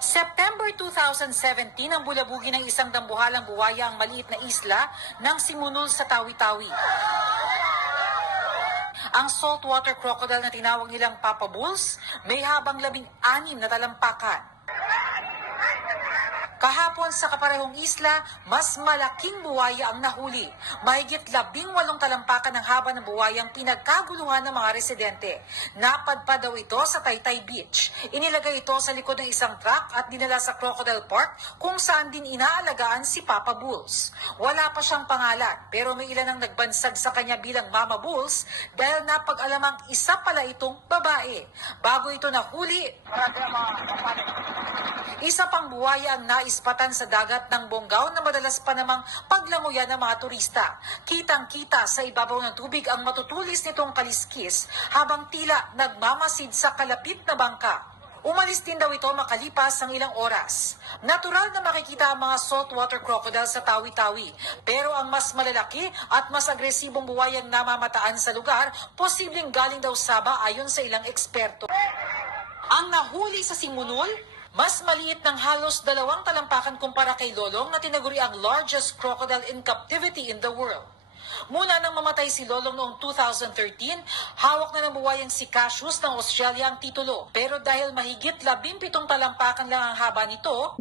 September 2017 ang bulabugi ng isang dambuhalang buwaya ang maliit na isla ng Simunul sa Tawi-Tawi. Ang saltwater crocodile na tinawag nilang Papa Bulls may habang 16 na talampakan. Kahapon sa kaparehong isla, mas malaking buwaya ang nahuli. Mahigit 18 talampakan ng haba ng buwayang pinagkaguluhan ng mga residente. Napadpad daw ito sa Taytay Beach. Inilagay ito sa likod ng isang truck at dinala sa Crocodile Park kung saan din inaalagaan si Papa Bulls. Wala pa siyang pangalan pero may ilan ang nagbansag sa kanya bilang Mama Bulls dahil napag-alamang isa pala itong babae. Bago ito nahuli, isa pang buwaya ang naispatan sa dagat ng Bonggao na madalas pa namang paglanguyan ng mga turista. Kitang-kita sa ibabaw ng tubig ang matutulis nitong kaliskis habang tila nagmamasid sa kalapit na bangka. Umalis din daw ito makalipas ang ilang oras. Natural na makikita ang mga saltwater crocodile sa Tawi-Tawi. Pero ang mas malalaki at mas agresibong buwayang namamataan sa lugar, posibleng galing daw Sabah ayon sa ilang eksperto. Ang nahuli sa Simunul, mas maliit ng halos 2 talampakan kumpara kay Lolong na tinaguri ang largest crocodile in captivity in the world. Mula nang mamatay si Lolong noong 2013, hawak na ng buwayang si Cassius ng Australia ang titulo. Pero dahil mahigit 17 talampakan lang ang haba nito,